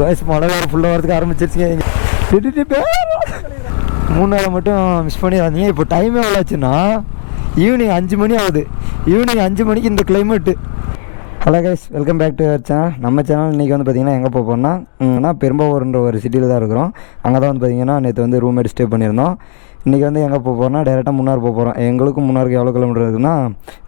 வயசு மழை வேறு ஃபுல்லாக வரதுக்கு ஆரம்பிச்சிருச்சுங்க. மூணாவது மட்டும் மிஸ் பண்ணிடாதீங்க. இப்போ டைமே எவ்வளோ ஆச்சுன்னா ஈவினிங் 5 மணி ஆகுது. ஈவினிங் 5 மணிக்கு இந்த climate. Hello guys, welcome back to our channel. நம்ம சேனல் இன்றைக்கி வந்து பார்த்திங்கன்னா எங்கே போகிறோம்னா பெரும்பாவூர்ன்ற ஒரு சிட்டியில் தான் இருக்கிறோம். அங்கே தான் வந்து பார்த்திங்கன்னா நேற்று வந்து ரூம் எடுத்து ஸ்டே பண்ணியிருந்தோம். இன்றைக்கி வந்து எங்கே போகிறோம்னா டேரெக்டாக முன்னார் போகிறோம். எங்களுக்கும் முன்னாருக்கு எவ்வளோ கிலோமீட்டர் இருக்குன்னா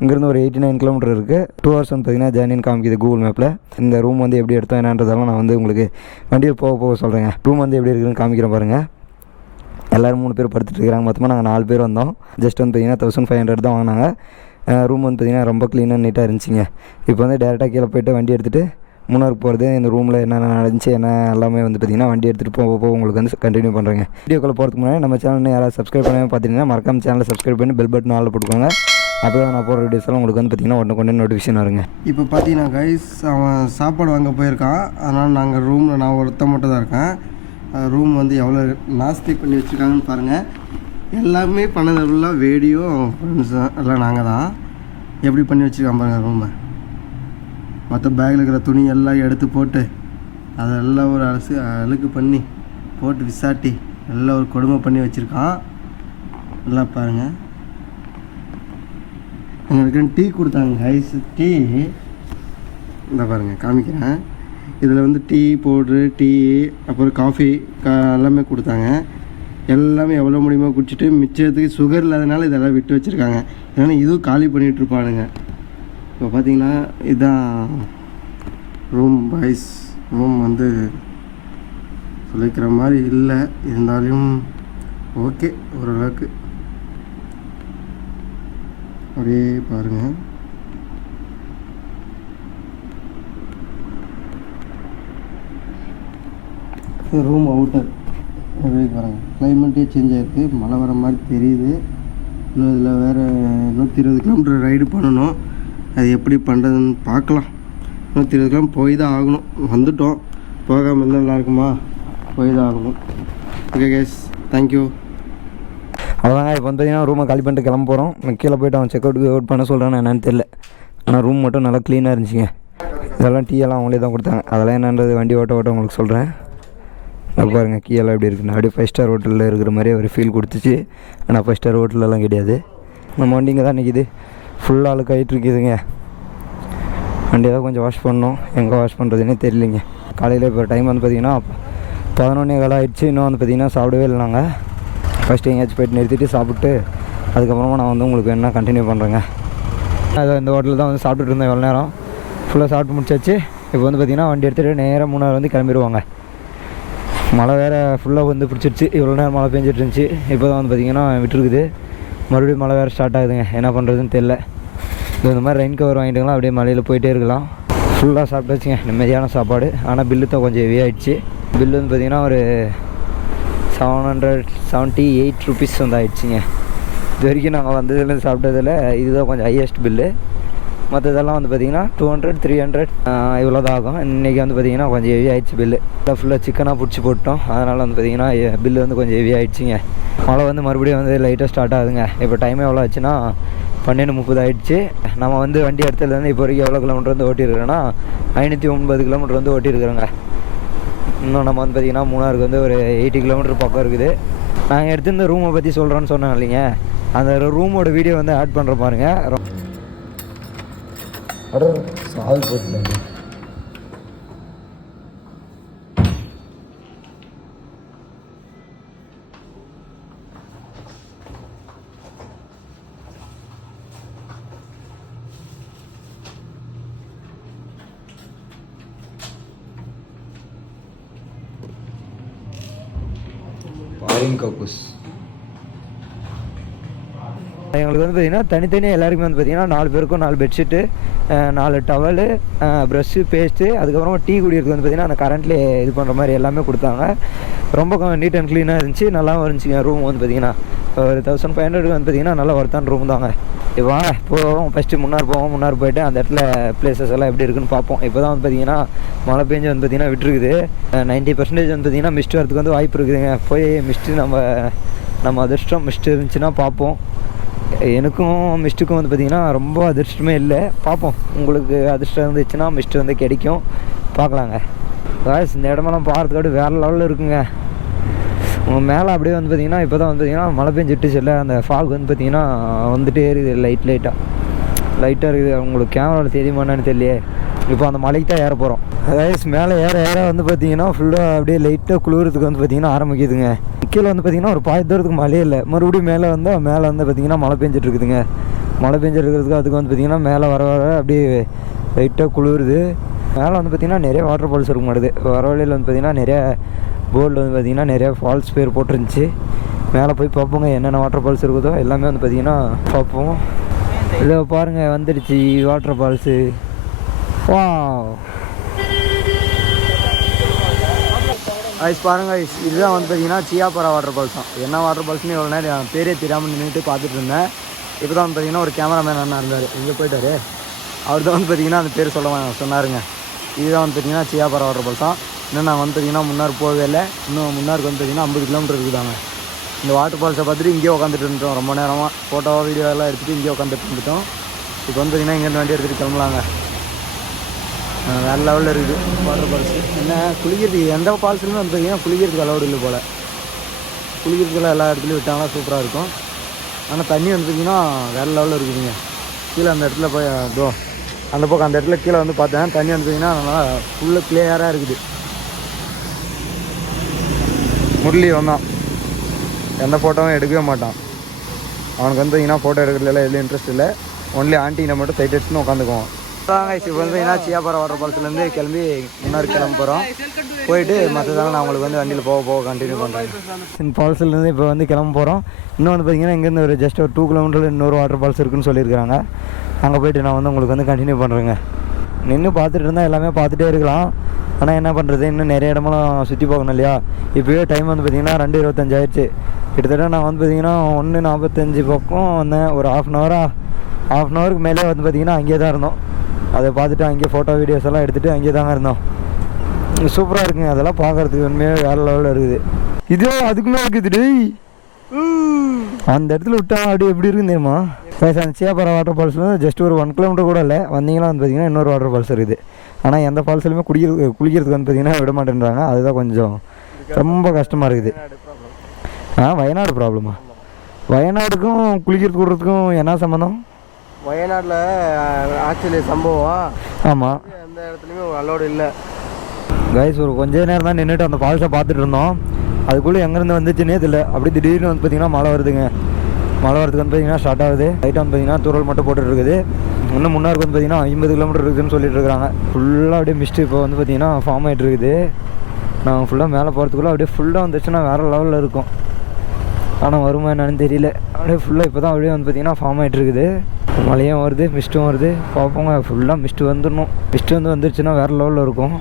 இங்கேருந்து ஒரு 89 கிலோமீட்டர் இருக்குது. 2 ஹவர்ஸ் வந்து பார்த்திங்கன்னா ஜேர்னின்னு காமிக்குது கூகுள் மேப்பில். இந்த ரூம் வந்து எப்படி எடுத்தோம் என்னன்றதெல்லாம் நான் வந்து உங்களுக்கு வண்டியில் போக சொல்கிறேங்க. ரூம் வந்து எப்படி இருக்குதுன்னு காமிக்கிறேன் பாருங்கள். எல்லோரும் 3 பேர் படுத்துட்டு இருக்கிறாங்க. மொத்தமாக நாங்கள் 4 பேர் வந்தோம். ஜஸ்ட் வந்து பார்த்திங்கன்னா 1500 தான் வாங்கினாங்க. ரூம் வந்து பார்த்திங்கன்னா ரொம்ப க்ளீனாக நீட்டாக இருந்துச்சுங்க. இப்போ வந்து டேரெக்டாக கீழே போய்ட்டு வண்டி எடுத்துகிட்டு மூணாருக்கு போகிறது. இந்த ரூமில் என்னென்ன நடந்துச்சு என்ன எல்லாமே வந்து பார்த்திங்கன்னா வண்டி எடுத்துகிட்டு போக உங்களுக்கு வந்து கண்டினியூ பண்ணுறேங்க. வீடியோக்குள்ளே போகிறதுக்கு முன்னாடி நம்ம சேனல் யாராவது சப்ஸ்கிரைப் பண்ணாமல் பார்த்தீங்கன்னா மறக்காம சேனலை சப்ஸ்கிரைப் பண்ணி பெல் பட்டன் ஆளில் போட்டுக்கோங்க. அப்போ தான் நான் போகிற வீடியோஸ் எல்லாம் உங்களுக்கு வந்து பார்த்திங்கன்னா உடனே நோட்டிஃபிகேஷன் வருங்க. இப்போ பார்த்தீங்கன்னா கைஸ், அவன் சாப்பாடு வாங்க போயிருக்கான். அதனால் நாங்கள் ரூமில் நான் ஒருத்த மட்டும் தான் இருக்கேன். ரூம் வந்து எவ்வளோ நாஸ்தி பண்ணி வச்சுருக்காங்கன்னு பாருங்கள். எல்லாமே பண்ணது ஃபுல்லாக வீடியோ ஃப்ரெண்ட்ஸ் எல்லாம் நாங்கள் தான். எப்படி பண்ணி வச்சுருக்கான் பாருங்கள் ரூமை. மற்ற பேக்கில் இருக்கிற துணி எல்லாம் எடுத்து போட்டு அதெல்லாம் ஒரு அழுக்கு பண்ணி போட்டு விசாட்டி எல்லாம் ஒரு கொடுமை பண்ணி வச்சுருக்கான். எல்லாம் பாருங்கள். எங்களுக்கு டீ கொடுத்தாங்க கைஸ். டீ இந்த பாருங்கள் காமிக்கிறேன். இதில் வந்து டீ பவுட்ரு, டீ, அப்புறம் காஃபி எல்லாமே கொடுத்தாங்க. எல்லாமே எவ்வளோ முடியுமோ குடிச்சிட்டு மிச்சத்துக்கு சுகர் இல்லாதனால இதெல்லாம் விட்டு வச்சுருக்காங்க. ஏன்னா இதுவும் காலி பண்ணிகிட்ருப்பானுங்க. இப்போ பார்த்தீங்கன்னா இதுதான் ரூம் பாய்ஸ். ரூம் வந்து சொல்லிக்கிற மாதிரி இல்லை, இருந்தாலும் ஓகே ஓரளவுக்கு. அப்படியே பாருங்கள். ரூம் அவுட்டர் அப்படியே பாருங்கள். கிளைமேட்டே சேஞ்ச் ஆகிருக்கு. மழை வர மாதிரி தெரியுது. இன்னும் இதில் வேறு 120 கிலோமீட்டர் ரைடு பண்ணணும். அது எப்படி பண்ணுறதுன்னு பார்க்கலாம். 120 கிலோமீட்டர் போய் தான் ஆகணும். வந்துட்டோம், போகாமல் இருந்தால் நல்லாயிருக்குமா? போய் தான் ஆகணும். Okay guys, thank you. அவ்வளோதாங்க. இப்போ வந்து பார்த்திங்கன்னா ரூமை காலி பண்ணிட்டு கிளம்ப போகிறோம். கீழே போய்ட்டு அவன் செக் அவுட் பண்ண சொல்கிறான்னு என்னென்னு தெரியல. ஆனால் ரூம் மட்டும் நல்லா க்ளீனாக இருந்துச்சுங்க. இதெல்லாம் டீ எல்லாம் அவங்களே தான் கொடுத்தாங்க. அதெல்லாம் என்னன்றது வண்டி ஓட்ட உங்களுக்கு சொல்கிறேன். அது பாருங்கள் கீழெல்லாம் எப்படி இருக்குன்னு. அப்படியே 5 ஸ்டார் ஹோட்டலில் இருக்கிற மாதிரி ஒரு ஃபீல் கொடுத்துச்சு. ஆனால் 5 ஸ்டார் ஹோட்டலெல்லாம் கிடையாது. நம்ம வண்டி இங்கே தான் நிற்கிது. ஃபுல்லாக அழுக்கு ஆகிட்டு இருக்குதுங்க. வண்டியை தான் கொஞ்சம் வாஷ் பண்ணணும். எங்கே வாஷ் பண்ணுறதுன்னே தெரியலிங்க. காலையில் இப்போ டைம் வந்து பார்த்திங்கன்னா 11:15 ஆகிடுச்சு. இன்னும் வந்து பார்த்திங்கன்னா சாப்பிடவே இல்லை. நாங்கள் ஃபஸ்ட்டு எங்கேயாச்சும் போய்ட்டு நிறுத்திட்டு சாப்பிட்டு அதுக்கப்புறமா நான் வந்து உங்களுக்கு என்ன கண்டினியூ பண்ணுறேங்க. அதை இந்த ஹோட்டலில் தான் வந்து சாப்பிட்டுட்டு இருந்தேன் எவ்வளோ நேரம். ஃபுல்லாக சாப்பிட்டு முடிச்சாச்சு. இப்போ வந்து பார்த்திங்கன்னா வண்டி எடுத்துகிட்டு நேராக மூணார் வந்து கிளம்பிடுவாங்க. மழை வேறு ஃபுல்லாக வந்து பிடிச்சிருச்சு. இவ்வளோ நேரம் மழை பெஞ்சிட்டு இருந்துச்சு. இப்போ தான் வந்து பார்த்திங்கன்னா விட்டுருக்குது. மறுபடியும் மழை வேறு ஸ்டார்ட் ஆகுதுங்க. என்ன பண்ணுறதுன்னு தெரில. இந்த மாதிரி ரெயின் கவர் வாங்கிட்டுங்களா அப்படியே மழையில் போயிட்டே இருக்கலாம். ஃபுல்லாக சாப்பிட்டாச்சுங்க. நிம்மதியான சாப்பாடு. ஆனால் பில்லு தான் கொஞ்சம் ஹெவி ஆகிடுச்சு. பில்லு வந்து பார்த்திங்கன்னா ஒரு 778 ருபீஸ் வந்து ஆகிடுச்சிங்க. இது வரைக்கும் நாங்கள் வந்ததுலேருந்து சாப்பிட்டதில் இதுதான் கொஞ்சம் ஹையஸ்ட் பில்லு. மற்றதெல்லாம் வந்து பார்த்திங்கன்னா 200, 300 இவ்வளோ தான் ஆகும். இன்றைக்கி வந்து பார்த்திங்கன்னா கொஞ்சம் ஹெவி ஆகிடுச்சு பில்லு. ஃபுல்லாக சிக்கனாக பிடிச்சி போட்டோம். அதனால் வந்து பார்த்திங்கன்னா பில்லு வந்து கொஞ்சம் ஹெவி ஆகிடுச்சிங்க. மழை வந்து மறுபடியும் வந்து லைட்டாக ஸ்டார்ட் ஆகுதுங்க. இப்போ டைம் எவ்வளோ ஆச்சுன்னா 12:30 ஆகிடுச்சு. நம்ம வந்து வண்டி இடத்துலேருந்து இப்போ வரைக்கும் எவ்வளோ கிலோமீட்டர் வந்து ஓட்டியிருக்கிறோன்னா 509 கிலோமீட்டர் வந்து ஓட்டியிருக்கிறோங்க. இன்னும் நம்ம வந்து பார்த்திங்கன்னா மூணாருக்கு வந்து ஒரு 80 கிலோமீட்டர் பக்கம் இருக்குது. நாங்கள் எடுத்துருந்த ரூமை பற்றி சொல்கிறோன்னு சொன்னேன் இல்லைங்க. அந்த ரூமோட வீடியோ வந்து ஆட் பண்ணுற பாருங்கள். சால் போட்டு பாரின் கக்கூஸ். எங்களுக்கு வந்து பார்த்திங்கன்னா தனித்தனியாக எல்லாருக்குமே வந்து பார்த்திங்கன்னா 4 பேருக்கும் 4 பெட்ஷீட்டு, 4 டவலு, ப்ரஷ்ஷு, பேஸ்ட்டு, அதுக்கப்புறமா டீ குடிக்கிறதுக்கு வந்து பார்த்திங்கன்னா அந்த கரண்ட்லேயே இது பண்ணுற மாதிரி எல்லாமே கொடுத்தாங்க. ரொம்ப நீட் அண்ட் க்ளீனாக இருந்துச்சு. நல்லாவும் இருந்துச்சுங்க. ரூம் வந்து பார்த்திங்கன்னா ஒரு 1500 வந்து பார்த்திங்கன்னா நல்லா ஒர்த்தான ரூம் தாங்க. இப்போ வாங்க போவோம். ஃபஸ்ட்டு முன்னார் போவோம். முன்னார் போய்ட்டு அந்த இடத்துல பிளேசஸ் எல்லாம் எப்படி இருக்குன்னு பார்ப்போம். இப்போ தான் வந்து பார்த்திங்கன்னா மழை பெஞ்சு வந்து பார்த்திங்கன்னா விட்டுருக்குது. 90% வந்து பார்த்திங்கன்னா மிஸ்ட் வரதுக்கு வந்து வாய்ப்பு இருக்குதுங்க. போய் மிஸ்ட்டு நம்ம அதிர்ஷ்டம் மிஸ்ட் இருந்துச்சுன்னா பார்ப்போம். எனக்கும் மிஸ்ட்டுக்கும் வந்து பார்த்திங்கன்னா ரொம்ப அதிர்ஷ்டமே இல்லை. பார்ப்போம். உங்களுக்கு அதிர்ஷ்டம் இருந்துச்சுன்னா மிஸ்ட்டு வந்து கிடைக்கும். பார்க்கலாங்க. காய்ஸ் இந்த இடமெல்லாம் பார்த்துக்காட்டு வேறு லெவலில் இருக்குங்க. உங்கள் மேலே அப்படியே வந்து பார்த்திங்கன்னா இப்போ தான் வந்து பார்த்திங்கன்னா மழை பெஞ்சிட்டுச்சு இல்லை, அந்த ஃபாக் வந்து பார்த்திங்கன்னா வந்துகிட்டே இருக்குது லைட்டாக இருக்குது. உங்களுக்கு கேமராவில் தெரியுமான்னு தெரியலையே. இப்போ அந்த மலைக்கு தான் ஏற போகிறோம். ரைஸ் மேலே ஏற வந்து பார்த்திங்கன்னா ஃபுல்லாக அப்படியே லைட்டாக குளிர்றதுக்கு வந்து பார்த்திங்கன்னா ஆரம்பிக்குதுங்க. கீழே வந்து பார்த்திங்கன்னா ஒரு பாதி தூரத்துக்கு மழையே இல்லை. மறுபடியும் மேலே வந்து பார்த்திங்கன்னா மழை பெஞ்சிட்டு இருக்குதுங்க. மழை பெஞ்சிருக்கிறதுக்கு அதுக்கு வந்து பார்த்திங்கன்னா மேலே வர அப்படியே லைட்டாக குளிருது. மேலே வந்து பார்த்திங்கன்னா நிறைய வாட்டர் ஃபால்ஸ் இருக்க மாட்டுது. வர வழியில் வந்து பார்த்திங்கன்னா நிறைய போர்டில் வந்து பார்த்திங்கன்னா நிறைய ஃபால்ஸ் பேர் போட்டிருந்துச்சி. மேலே போய் பார்ப்போங்க என்னென்ன வாட்டர் ஃபால்ஸ் இருக்குதோ எல்லாமே வந்து பார்த்திங்கன்னா பார்ப்போம். இதை பாருங்கள் வந்துடுச்சு வாட்டர் ஃபால்ஸு. வா ஐஸ் பாருங்க ஐஸ், இதுதான் வந்து பார்த்திங்கன்னா சியாபாரா வாட்டர் ஃபால்ஸ் தான். என்ன வாட்டர் ஃபால்ஸ்னு எவ்வளோ நேரம் பேரே தெரியாமல் நின்றுட்டு பார்த்துட்டு இருந்தேன். இப்போ தான் வந்து பார்த்திங்கன்னா ஒரு கேமராமேன் அண்ணா இருந்தார், இங்கே போயிட்டார். அவர் தான் வந்து பார்த்திங்கன்னா அந்த பேர் சொன்னாருங்க. இதுதான் வந்து பார்த்திங்கன்னா சியாபாரா வாட்டர் ஃபால்ஸ் தான். இன்னும் நான் வந்து பார்த்திங்கன்னா முன்னார் போகவே இல்லை. இன்னும் முன்னாருக்கு வந்து பார்த்திங்கன்னா 50 கிலோமீட்டர் இருக்குதாங்க. இந்த வாட்டர் ஃபால்ஸை பார்த்துட்டு இங்கேயே உட்காந்துட்டு இருந்தோம் ரொம்ப நேரமாக. ஃபோட்டோவோ வீடியோ எல்லாம் எடுத்துகிட்டு இங்கேயே உட்காந்துட்டு இருந்துட்டோம். இப்போ வந்து பார்த்திங்கன்னா இங்கேருந்து வண்டி எடுத்துகிட்டு கிளம்பலாங்க. வேறு லெவலில் இருக்குது வாட்டர் ஃபால்ஸ். என்ன குளிக்கிறதுக்கு எந்த ஃபால்ஸ்லையுமே வந்து பார்த்திங்கன்னா குளிக்கிறதுக்கு அலோடு இல்லை போல். குளிக்கிறதுக்குலாம் எல்லா இடத்துலையும் விட்டாங்கன்னா சூப்பராக இருக்கும். ஆனால் தண்ணி வந்து பார்த்திங்கன்னா வேறு லெவலில் இருக்குதுங்க. கீழே அந்த இடத்துல போய் அந்த பக்கம் அந்த இடத்துல கீழே வந்து பார்த்தேன், தண்ணி வந்து பார்த்திங்கன்னா நல்லா ஃபுல்லாக கிளியராக இருக்குது. முரளி வந்தான், எந்த ஃபோட்டோவும் எடுக்கவே மாட்டான். அவனுக்கு வந்து பார்த்திங்கன்னா ஃபோட்டோ எடுக்கிறதுல எதுவும் இன்ட்ரெஸ்ட் இல்லை. ஒன்லி ஆண்டிகிட்ட மட்டும் சைட் எடுத்துன்னு உட்காந்துக்குவோம். இப்போ வந்து பார்த்தீங்கன்னா சியாபாரா வாட்டர் ஃபால்ஸ்லேருந்து கிளம்பி முன்னாடி கிளம்ப போகிறோம். போயிட்டு மற்றதால நான் உங்களுக்கு வந்து வண்டியில் போக கண்டினியூ பண்ணுறேன். இந்த ஃபால்ஸ்லேருந்து இப்போ வந்து கிளம்ப போகிறோம். இன்னும் வந்து பார்த்திங்கன்னா இங்கேருந்து ஒரு ஜஸ்ட் ஒரு 2 கிலோமீட்டரில் இன்னொரு வாட்டர் ஃபால்ஸ் இருக்குதுன்னு சொல்லியிருக்காங்க. அங்கே போய்ட்டு நான் வந்து உங்களுக்கு வந்து கண்டினியூ பண்ணுறேங்க. நின்று பார்த்துட்டு இருந்தால் எல்லாமே பார்த்துட்டே இருக்கலாம். ஆனால் என்ன பண்ணுறது, இன்னும் நிறைய இடமெல்லாம் சுற்றி போகணும் இல்லையா. இப்போயே டைம் வந்து பார்த்திங்கன்னா 2:25 ஆயிடுச்சு. கிட்டத்தட்ட நான் வந்து பார்த்திங்கன்னா 1:45 பக்கம் வந்தேன். ஒரு ஹாஃப் அன் ஹவருக்கு மேலே வந்து பார்த்திங்கன்னா அங்கேயே தான் இருந்தோம். அதை பார்த்துட்டு அங்கேயே ஃபோட்டோ வீடியோஸ் எல்லாம் எடுத்துகிட்டு அங்கேயே தாங்க இருந்தோம். சூப்பராக இருக்குங்க, அதெல்லாம் பார்க்குறதுக்கு உண்மையாக வேறு லெவலில் இருக்குது. இதோ அதுக்குமே இருக்குது டேய். அந்த இடத்துல விட்டா அப்படி எப்படி இருக்குன்னு தெரியுமா. அந்த சியாபாரா வாட்டர் ஃபால்ஸில் ஜஸ்ட் ஒரு 1 கிலோமீட்டர் கூட இல்லை. வந்தீங்கன்னா வந்து பார்த்திங்கன்னா இன்னொரு வாட்டர் ஃபால்ஸ் இருக்குது. ஆனால் எந்த ஃபால்ஸ்லையுமே குளிக்கிறதுக்கு வந்து பார்த்திங்கன்னா விட மாட்டேன்றாங்க. அதுதான் கொஞ்சம் ரொம்ப கஷ்டமாக இருக்குது. வயநாடு ப்ராப்ளமா? வயநாடுக்கும் குளிக்கிறதுக்கு விடுறதுக்கும் என்ன சம்மந்தம்? வயநாட்டில் ஆக்சுவலி சம்பவம். ஆமாம், எந்த இடத்துலையுமே அலோடு இல்லை கைஸ். ஒரு கொஞ்ச நேரம் தான் நின்றுட்டு அந்த ஃபால்ஸை பார்த்துட்டு இருந்தோம். அதுக்குள்ளே எங்கேருந்து வந்துச்சுன்னே தெரியல. அப்படி திடீர்னு வந்து பார்த்திங்கன்னா மழை வருதுங்க. மழை வரதுக்கு வந்து பார்த்திங்கன்னா ஸ்டார்ட் ஆகுது. லைட்டாக வந்து பார்த்திங்கன்னா தூரல் மட்டும் போட்டுட்டு இருக்குது. இன்னும் முன்னாருக்கு வந்து பார்த்திங்கன்னா 50 கிலோமீட்டர் இருக்குதுன்னு சொல்லிட்டு இருக்காங்க. ஃபுல்லாக அப்படியே மிஸ்ட்டு இப்போ வந்து பார்த்திங்கன்னா ஃபார்ம் ஆகிட்டு இருக்குது. நாங்கள் ஃபுல்லாக மேலே போகிறதுக்குள்ளே அப்படியே ஃபுல்லாக வந்துச்சுன்னா வேறு லெவலில் இருக்கும். ஆனால் வருமா என்னன்னு தெரியல. அப்படியே ஃபுல்லாக இப்போ தான் அப்படியே வந்து பார்த்திங்கன்னா ஃபார்ம் ஆகிட்டு இருக்குது. மழையும் வருது, மிஸ்ட்டும் வருது. பார்ப்போங்க, ஃபுல்லாக மிஸ்ட்டு வந்துடணும். மிஸ்ட்டு வந்துருச்சுன்னா வேறு லெவலில் இருக்கும்.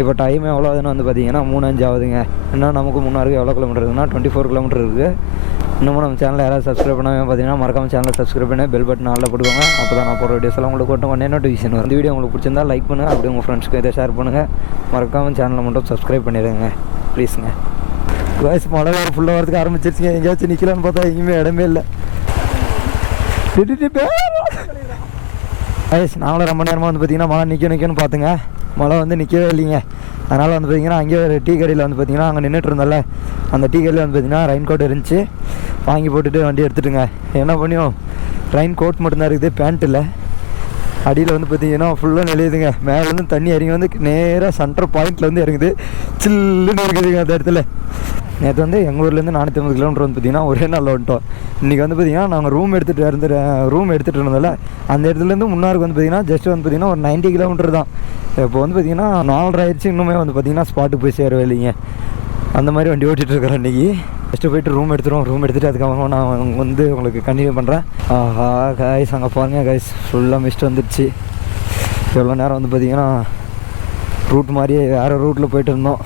இப்போ டைம் எவ்வளோ ஆகுதுன்னு வந்து பார்த்திங்கன்னா 3:05 ஆகுதுங்க. இன்னும் நமக்கு முன்னாருக்கு எவ்வளோ கிலோமீட்டர் இருக்குதுன்னா 24 கிலோமீட்டர் இருக்குது. இன்னமும் நம்ம சேனலில் யாராவது சப்ஸ்கிரைப் பண்ணாமல் பார்த்தீங்கன்னா மறக்காம சேனலை சப்ஸ்கிரைப் பண்ணி பெல் பட்டன் ஆளில் போட்டுக்கோங்க. அப்போ தான் நான் போகிற வீடியோஸ் எல்லாம் உங்களுக்கு உடனே நோட்டிஃபிகேஷன் வரும். இந்த வீடியோ உங்களுக்கு பிடிச்சிருந்தா லைக் பண்ணுங்கள். அப்படியே உங்கள் ஃப்ரெண்ட்ஸ்க்கு இதை ஷேர் பண்ணுங்கள். மறக்காமல் சேனலை மட்டும் சப்ஸ்கிரைப் பண்ணிடுங்க ப்ளீஸுங்க. வயசு மழை வேறு ஃபுல்லாக வரதுக்கு ஆரம்பிச்சிருச்சுங்க. எங்கேயாச்சும் நிற்கலான்னு பார்த்தா எங்கேயுமே இடமே இல்லை. வயசு நாங்களும் ரொம்ப நேரமாக வந்து பார்த்திங்கன்னா மழை நிற்கணும்னு பார்த்துங்க. மழை வந்து நிற்கவே இல்லைங்க. அதனால் வந்து பார்த்திங்கன்னா அங்கேயே ஒரு டீ கடையில் வந்து பார்த்திங்கன்னா அங்கே நின்றுட்டு இருந்தோம்ல, அந்த டீ கடையில் வந்து பார்த்திங்கன்னா ரெயின் கோட் இருந்துச்சு. வாங்கி போட்டுட்டு வண்டி எடுத்துட்டுங்க. என்ன பண்ணியும் ரெயின் கோட் மட்டும்தான் இருக்குது, பேண்ட் இல்லை. அடியில் வந்து பார்த்திங்கன்னா ஃபுல்லாக நெளியுதுங்க. மேலேருந்து தண்ணி இறங்கி வந்து நேராக சென்டர் பாயிண்டில் வந்து இறங்குது. சில்லுன்னு இருக்குதுங்க அந்த இடத்துல. நேற்று வந்து எங்கள் ஊர்லேருந்து 450 கிலோமீட்டர் வந்து பார்த்திங்கன்னா ஒரே நாளில் வந்துட்டோம். இன்றைக்கி வந்து பார்த்திங்கன்னா நாங்கள் ரூம் எடுத்துகிட்டு இருந்ததில்ல, அந்த இடத்துலேருந்து முன்னாருக்கு வந்து பார்த்திங்கன்னா ஜஸ்ட் வந்து பார்த்திங்கன்னா ஒரு 90 கிலோமீட்டர் தான். இப்போ வந்து பார்த்திங்கன்னா 4:30 ஆயிடுச்சு. இன்னுமே வந்து பார்த்திங்கன்னா ஸ்பாட்டுக்கு போய் சேரவே இல்லைங்க. அந்த மாதிரி வண்டி ஓட்டிகிட்டு இருக்கிறேன் இன்றைக்கி. ஃபஸ்ட்டு போய்ட்டு ரூம் எடுத்துகிட்டு அதுக்கப்புறம் நான் வந்து உங்களுக்கு கண்டினியூ பண்ணுறேன். ஆஹா காய்ஸ், அங்கே பாருங்கள் காய்ஸ், ஃபுல்லாக மிஸ்ட் வந்துடுச்சு. எவ்வளோ நேரம் வந்து பார்த்திங்கன்னா ரூட் மாதிரியே வேறு ரூட்டில் போய்ட்டு இருந்தோம்.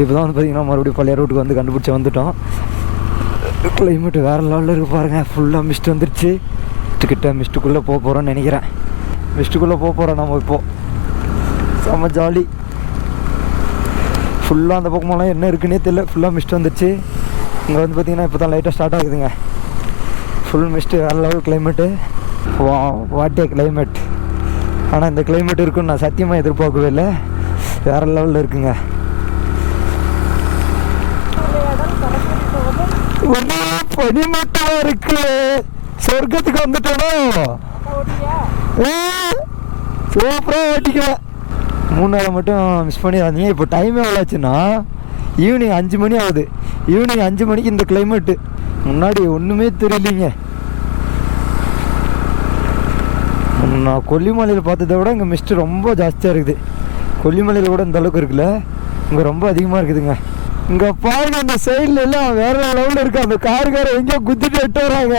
இப்போ தான் வந்து பார்த்திங்கன்னா மறுபடியும் பழைய ரூட்டுக்கு வந்து கண்டுபிடிச்சி வந்துட்டோம். கிளைமேட்டு வேறு லெவலில் இருக்குது பாருங்கள். ஃபுல்லாக மிஸ்ட் வந்துடுச்சு. கிட்ட மிஸ்ட்டுக்குள்ளே போக போகிறோன்னு நினைக்கிறேன். மிஸ்ட்டுக்குள்ளே போக போகிறோம் நம்ம இப்போது. செம்ம ஜாலி. ஃபுல்லாக அந்த பக்கமெல்லாம் என்ன இருக்குன்னே தெரியல. ஃபுல்லாக மிஸ்ட் வந்துடுச்சு. இங்கே வந்து பார்த்திங்கன்னா இப்போ தான் லைட்டாக ஸ்டார்ட் ஆகுதுங்க. ஃபுல் மிஸ்ட்டு, வேறு level climate. What A climate. ஆனால் இந்த கிளைமேட் இருக்குன்னு நான் சத்தியமாக எதிர்பார்க்கவே இல்லை. வேறு லெவலில் இருக்குங்க. பனி மட்டும் இருக்கு. சொர்க்கத்துக்கு வந்துட்டோம். சூப்பராக ஓட்டிக்குவேன். 3 நாளை மட்டும் மிஸ் பண்ணிடாதீங்க. இப்போ டைம் எவ்வளோ ஆச்சுன்னா ஈவினிங் 5 மணி ஆகுது. ஈவினிங் 5 மணிக்கு இந்த கிளைமேட்டு முன்னாடி ஒன்றுமே தெரியலிங்க. நான் கொல்லிமலையில் பார்த்ததை விட இங்கே மிஸ்ட்டு ரொம்ப ஜாஸ்தியாக இருக்குது. கொல்லிமலையில் கூட இந்த அளவுக்கு இருக்குல்ல, இங்கே ரொம்ப அதிகமாக இருக்குதுங்க. இங்கே பாருங்க, அந்த சைடில் எல்லாம் வேற லெவலில் இருக்குது. அந்த காருக்கார எங்கேயோ குத்திட்டு எட்டு வராங்க.